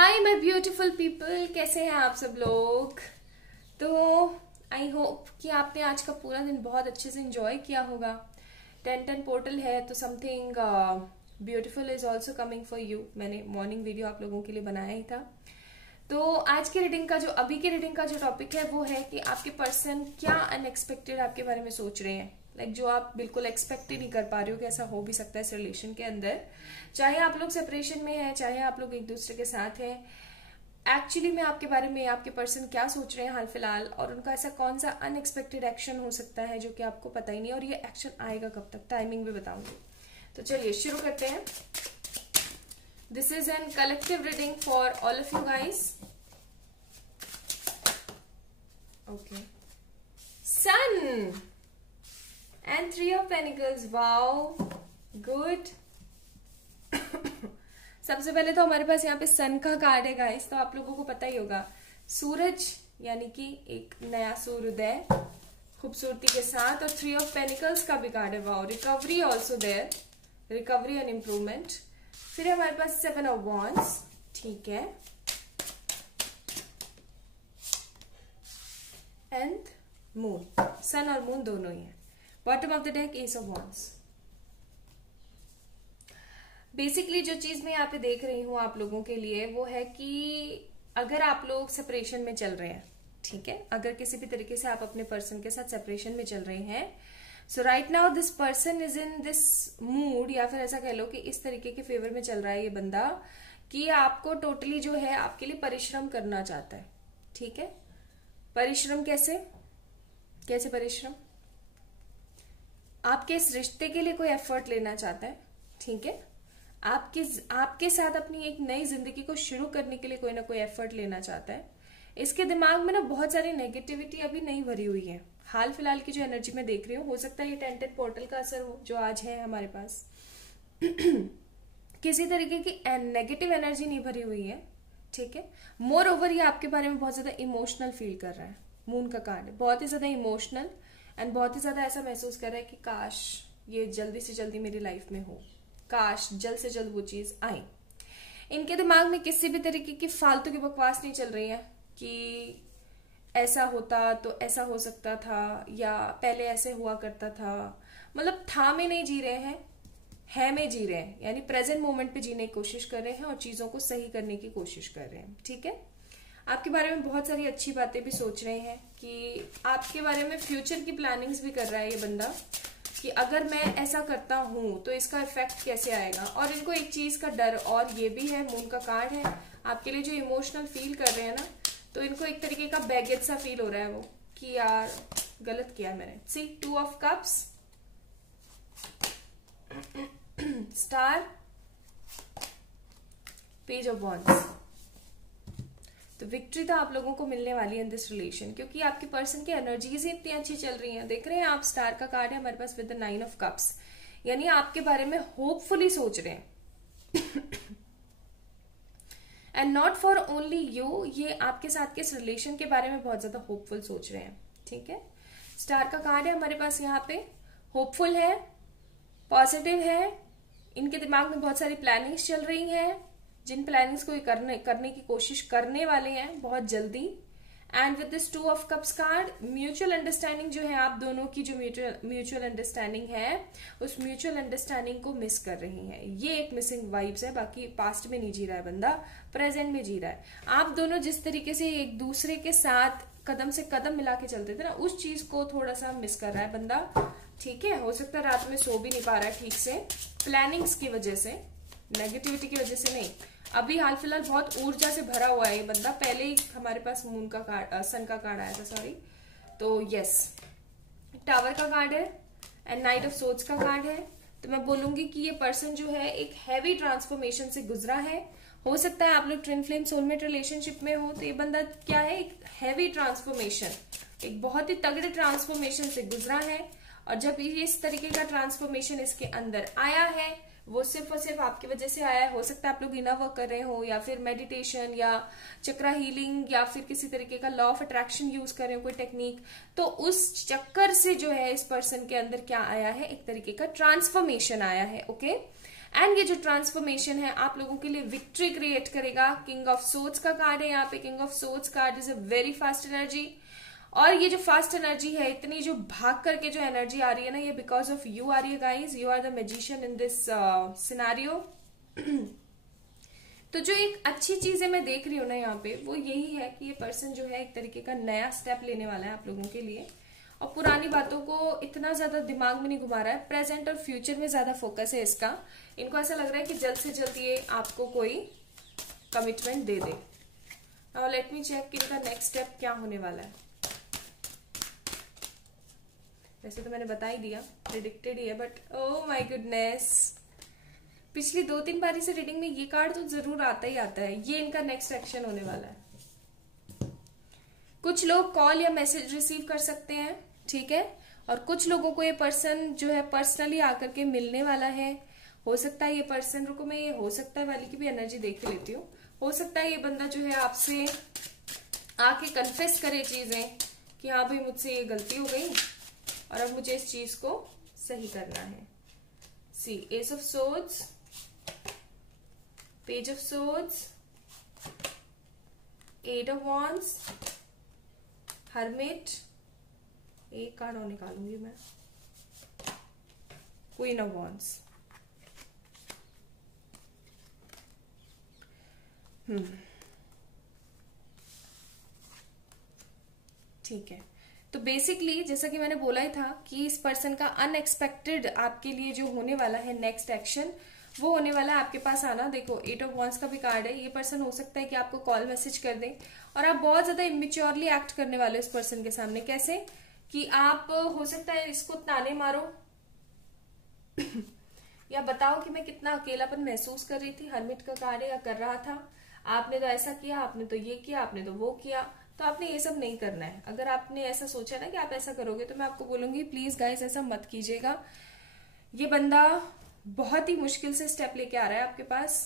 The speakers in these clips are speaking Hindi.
हाय माय ब्यूटीफुल पीपल, कैसे हैं आप सब लोग। तो आई होप कि आपने आज का पूरा दिन बहुत अच्छे से एंजॉय किया होगा। 10-10 पोर्टल है तो something beautiful is also coming for you. मैंने मॉर्निंग वीडियो आप लोगों के लिए बनाया ही था। तो आज की रीडिंग का अभी की रीडिंग का जो टॉपिक है वो है कि आपके पर्सन क्या अनएक्सपेक्टेड आपके बारे में सोच रहे हैं। जो आप बिल्कुल एक्सपेक्ट ही नहीं कर पा रहे हो कि ऐसा हो भी सकता है इस रिलेशन के अंदर। चाहे आप लोग सेपरेशन में हैं, चाहे आप लोग एक दूसरे के साथ हैं, एक्चुअली में आपके बारे में आपके पर्सन क्या सोच रहे हैं हाल फिलहाल, और उनका ऐसा कौन सा अनएक्सपेक्टेड एक्शन हो सकता है जो कि आपको पता ही नहीं, और ये एक्शन आएगा कब तक, टाइमिंग भी बताऊंगी। तो चलिए शुरू करते हैं। This is an collective reading for all of you guys. Okay, sun and 3 of Pentacles. Wow, good. सबसे पहले तो हमारे पास यहाँ पे सन का कार्ड है गाइस, तो आप लोगों को पता ही होगा सूरज यानी कि एक नया सूर्योदय खूबसूरती के साथ, और 3 of Pentacles का भी कार्ड है। Wow, recovery also there, recovery and improvement. फिर हमारे पास 7 of Wands, ठीक है, एंड मून, सन और मून दोनों ही है। Bottom of the deck S of wands. Basically जो चीज मैं यहाँ पे देख रही हूँ आप लोगों के लिए वो है कि अगर आप लोग सेपरेशन में चल रहे हैं, ठीक है, अगर किसी भी तरीके से आप अपने पर्सन के साथ सेपरेशन में चल रहे हैं, so right now this person is in this mood, या फिर ऐसा कह लो कि इस तरीके के फेवर में चल रहा है ये बंदा कि आपको टोटली जो है आपके लिए परिश्रम करना चाहता है। ठीक है, परिश्रम कैसे कैसे परिश्रम, आपके इस रिश्ते के लिए कोई एफर्ट लेना चाहता है। ठीक है, आपके साथ अपनी एक नई जिंदगी को शुरू करने के लिए कोई ना कोई एफर्ट लेना चाहता है। इसके दिमाग में ना बहुत सारी नेगेटिविटी अभी नहीं भरी हुई है। हाल फिलहाल की जो एनर्जी मैं देख रही हूँ, हो सकता है ये 10-10 पोर्टल का असर हो जो आज है हमारे पास। किसी तरीके की नेगेटिव एनर्जी नहीं भरी हुई है। ठीक है, मोर ओवर ये आपके बारे में बहुत ज्यादा इमोशनल फील कर रहा है। मून का कार्ड है, बहुत ही ज्यादा इमोशनल एंड बहुत ही ज्यादा ऐसा महसूस कर रहा है कि काश ये जल्दी से जल्दी मेरी लाइफ में हो, काश जल्द से जल्द वो चीज आए। इनके दिमाग में किसी भी तरीके की फालतू की बकवास नहीं चल रही है कि ऐसा होता तो ऐसा हो सकता था, या पहले ऐसे हुआ करता था। मतलब था में नहीं जी रहे हैं, है में जी रहे हैं, यानी प्रेजेंट मोमेंट पे जीने की कोशिश कर रहे हैं और चीजों को सही करने की कोशिश कर रहे हैं। ठीक है, आपके बारे में बहुत सारी अच्छी बातें भी सोच रहे हैं कि आपके बारे में फ्यूचर की प्लानिंग्स भी कर रहा है ये बंदा कि अगर मैं ऐसा करता हूं तो इसका इफेक्ट कैसे आएगा। और इनको एक चीज का डर और ये भी है, मून का कार्ड है, आपके लिए जो इमोशनल फील कर रहे हैं ना, तो इनको एक तरीके का बैगेज सा फील हो रहा है वो कि यार गलत किया मैंने। सी 2 of Cups, star, page of wands. तो विक्ट्री तो आप लोगों को मिलने वाली है इन दिस रिलेशन, क्योंकि आपके पर्सन की एनर्जीज ही इतनी अच्छी चल रही हैं। देख रहे हैं आप, स्टार का कार्ड है हमारे पास विद द 9 of Cups, यानी आपके बारे में होपफुली सोच रहे हैं। And not for only you, ये आपके साथ के इस रिलेशन के बारे में बहुत ज्यादा होपफुल सोच रहे हैं। ठीक है, स्टार का कार्ड है हमारे पास यहाँ पे, होपफुल है, पॉजिटिव है, इनके दिमाग में बहुत सारी प्लानिंग्स चल रही हैं, जिन प्लानिंग्स को करने की कोशिश करने वाले हैं बहुत जल्दी। And with this 2 of Cups card, mutual understanding जो है आप दोनों की, जो म्यूचुअल अंडरस्टैंडिंग है, उस म्यूचुअल अंडरस्टैंडिंग को मिस कर रही हैं। ये एक मिसिंग वाइब्स है। बाकी पास्ट में नहीं जी रहा है बंदा, प्रेजेंट में जी रहा है। आप दोनों जिस तरीके से एक दूसरे के साथ कदम से कदम मिला के चलते थे ना, उस चीज को थोड़ा सा मिस कर रहा है बंदा। ठीक है, हो सकता है रात में सो भी नहीं पा रहा है ठीक से, प्लानिंग्स की वजह से, नेगेटिविटी की वजह से नहीं। अभी हाल फिलहाल बहुत ऊर्जा से भरा हुआ है ये बंदा। पहले ही हमारे पास मून का कार्ड, सन का कार्ड आया था, सॉरी। तो यस, टावर का कार्ड है एंड नाइट ऑफ सोर्ड्स का कार्ड है। तो मैं बोलूंगी कि ये पर्सन जो है एक हैवी ट्रांसफॉर्मेशन से गुजरा है। हो सकता है आप लोग ट्विन फ्लेम सोलमेट रिलेशनशिप में हो, तो ये बंदा क्या है, एक हैवी ट्रांसफॉर्मेशन, एक बहुत ही तगड़े ट्रांसफॉर्मेशन से गुजरा है। और जब ये इस तरीके का ट्रांसफॉर्मेशन इसके अंदर आया है, वो सिर्फ और सिर्फ आपकी वजह से आया है। हो सकता है आप लोग इनर वर्क कर रहे हो, या फिर मेडिटेशन या चक्रा हीलिंग, या फिर किसी तरीके का लॉ ऑफ अट्रैक्शन यूज कर रहे हो, कोई टेक्निक। तो उस चक्कर से जो है इस पर्सन के अंदर क्या आया है, एक तरीके का ट्रांसफॉर्मेशन आया है। ओके, एंड ये जो ट्रांसफॉर्मेशन है आप लोगों के लिए विक्ट्री क्रिएट करेगा। किंग ऑफ सोर्ड्स का कार्ड है यहाँ पे। King of swords card is a very fast energy, और ये जो फास्ट एनर्जी है, इतनी जो भाग करके जो एनर्जी आ रही है ना, ये बिकॉज ऑफ यू आ रही है guys. You are the magician in this scenario. तो जो एक अच्छी चीज है मैं देख रही हूँ ना यहाँ पे, वो यही है कि ये पर्सन जो है एक तरीके का नया स्टेप लेने वाला है आप लोगों के लिए, और पुरानी बातों को इतना ज्यादा दिमाग में नहीं घुमा रहा है। प्रेजेंट और फ्यूचर में ज्यादा फोकस है इसका। इनको ऐसा लग रहा है कि जल्द से जल्द ये आपको कोई कमिटमेंट दे दे। नाउ लेट मी चेक इनका नेक्स्ट स्टेप क्या होने वाला है। वैसे तो मैंने बता ही दिया, प्रेडिक्टेड ही है, बट ओह माय गुडनेस, पिछली 2-3 बारी से रीडिंग में ये कार्ड तो जरूर आता ही आता है। ये इनका नेक्स्ट एक्शन होने वाला है। कुछ लोग कॉल या मैसेज रिसीव कर सकते हैं, ठीक है, और कुछ लोगों को ये पर्सन जो है पर्सनली आकर के मिलने वाला है। हो सकता है ये पर्सन, रुको मैं ये हो सकता है वाली की भी एनर्जी देख लेती हूँ। हो सकता है ये बंदा जो है आपसे आके कन्फेस करे चीजें कि हाँ भाई मुझसे ये गलती हो गई और अब मुझे इस चीज को सही करना है। सी एस of swords, page of swords, eight of wands, hermit, एक कार्ड और निकालूंगी मैं, क्वीन ऑफ वॉन्ड्स। ठीक है, तो बेसिकली जैसा कि मैंने बोला ही था कि इस पर्सन का अनएक्सपेक्टेड आपके लिए जो होने वाला है नेक्स्ट एक्शन, वो होने वाला है आपके पास आना। देखो एट ऑफ वॉन्ड्स का भी कार्ड है। ये पर्सन हो सकता है कि आपको कॉल मैसेज कर दे और आप बहुत ज्यादा इमेच्योरली एक्ट करने वाले हो इस पर्सन के सामने। कैसे कि आप हो सकता है इसको ताने मारो या बताओ कि मैं कितना अकेलापन महसूस कर रही थी, हर्मिट का कार्य या कर रहा था, आपने तो ऐसा किया, आपने तो ये किया, आपने तो वो किया। तो आपने ये सब नहीं करना है। अगर आपने ऐसा सोचा ना कि आप ऐसा करोगे, तो मैं आपको बोलूंगी प्लीज गाइस ऐसा मत कीजिएगा। ये बंदा बहुत ही मुश्किल से स्टेप लेके आ रहा है आपके पास।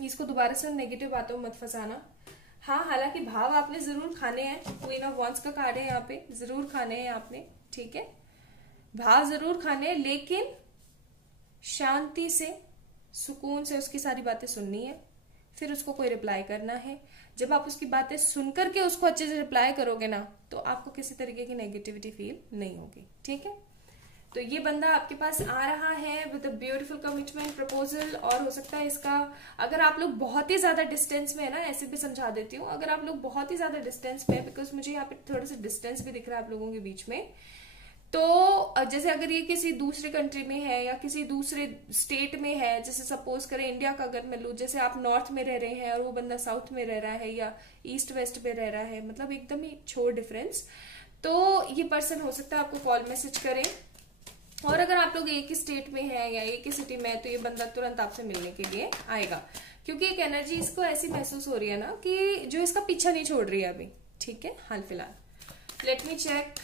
इसको दोबारा से नेगेटिव बातों में मत फंसाना। हाँ, हालांकि भाव आपने जरूर खाने हैं। क्वीन ऑफ वॉन्ड्स का कार्ड है यहाँ पे, जरूर खाने हैं आपने, ठीक है, भाव जरूर खाने हैं, लेकिन शांति से, सुकून से उसकी सारी बातें सुननी है, फिर उसको कोई रिप्लाई करना है। जब आप उसकी बातें सुनकर के उसको अच्छे से रिप्लाई करोगे ना, तो आपको किसी तरीके की नेगेटिविटी फील नहीं होगी, ठीक है। तो ये बंदा आपके पास आ रहा है with a beautiful commitment proposal. और हो सकता है इसका, अगर आप लोग बहुत ही ज्यादा डिस्टेंस में है ना, ऐसे भी समझा देती हूँ, अगर आप लोग बहुत ही ज्यादा डिस्टेंस में है, बिकॉज मुझे यहाँ पे थोड़ा सा डिस्टेंस भी दिख रहा है आप लोगों के बीच में, तो जैसे अगर ये किसी दूसरे कंट्री में है या किसी दूसरे स्टेट में है, जैसे सपोज करें इंडिया का अगर मैं लूँ, जैसे आप नॉर्थ में रह रहे हैं और वो बंदा साउथ में रह रहा है या ईस्ट वेस्ट में रह रहा है, मतलब एकदम ही छोड़ डिफरेंस, तो ये पर्सन हो सकता है आपको कॉल मैसेज करें। और अगर आप लोग एक ही स्टेट में है या एक ही सिटी में है, तो ये बंदा तुरंत आपसे मिलने के लिए आएगा, क्योंकि एक एनर्जी इसको ऐसी महसूस हो रही है ना कि जो इसका पीछा नहीं छोड़ रही है अभी, ठीक है, हाल फिलहाल। लेट मी चेक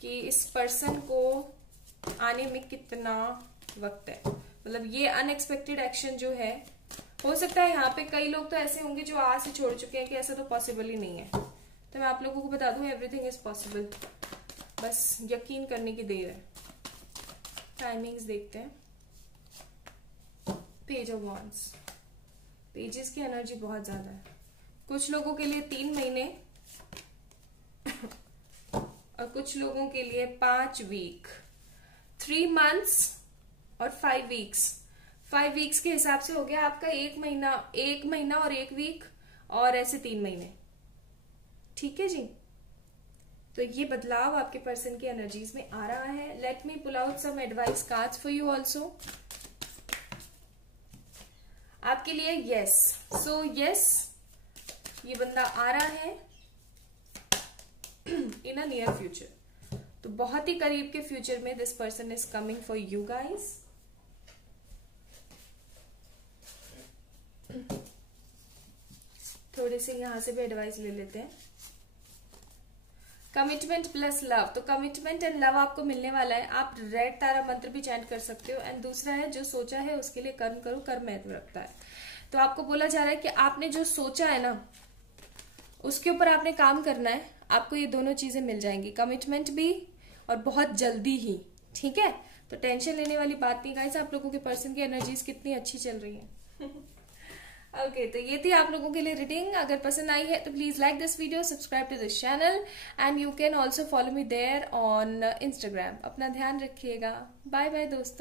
कि इस पर्सन को आने में कितना वक्त है। मतलब ये अनएक्सपेक्टेड एक्शन जो है, हो सकता है यहाँ पे कई लोग तो ऐसे होंगे जो आज से छोड़ चुके हैं कि ऐसा तो पॉसिबल ही नहीं है। तो मैं आप लोगों को बता दूं एवरीथिंग इज पॉसिबल, बस यकीन करने की देर है। टाइमिंग्स देखते हैं। पेज ऑफ वॉन्ड्स, पेजेस की एनर्जी बहुत ज्यादा है। कुछ लोगों के लिए 3 महीने और कुछ लोगों के लिए 5 वीक, 3 मंथ्स और 5 वीक्स। 5 वीक्स के हिसाब से हो गया आपका 1 महीना, 1 महीना और 1 वीक, और ऐसे 3 महीने, ठीक है जी। तो ये बदलाव आपके पर्सन की एनर्जीज में आ रहा है। Let me pull out some advice cards for you also. आपके लिए यस, सो यस, ये बंदा आ रहा है इन अ नियर फ्यूचर। तो बहुत ही करीब के फ्यूचर में this person is coming for you guys. थोड़े से यहां से भी एडवाइस ले लेते हैं। कमिटमेंट प्लस लव, तो कमिटमेंट एंड लव आपको मिलने वाला है। आप रेड तारा मंत्र भी चैंट कर सकते हो। एंड दूसरा है जो सोचा है उसके लिए कर्म करो, कर्म महत्व रखता है। तो आपको बोला जा रहा है कि आपने जो सोचा है ना, उसके ऊपर आपने काम करना है। आपको ये दोनों चीजें मिल जाएंगी, कमिटमेंट भी और बहुत जल्दी ही, ठीक है। तो टेंशन लेने वाली बात नहीं गाइस, आप लोगों के पर्सन की एनर्जीज कितनी अच्छी चल रही है। ओके तो ये थी आप लोगों के लिए रीडिंग। अगर पसंद आई है तो please like this video, subscribe to this channel and you can also follow me there on Instagram. अपना ध्यान रखिएगा। बाय बाय दोस्तों।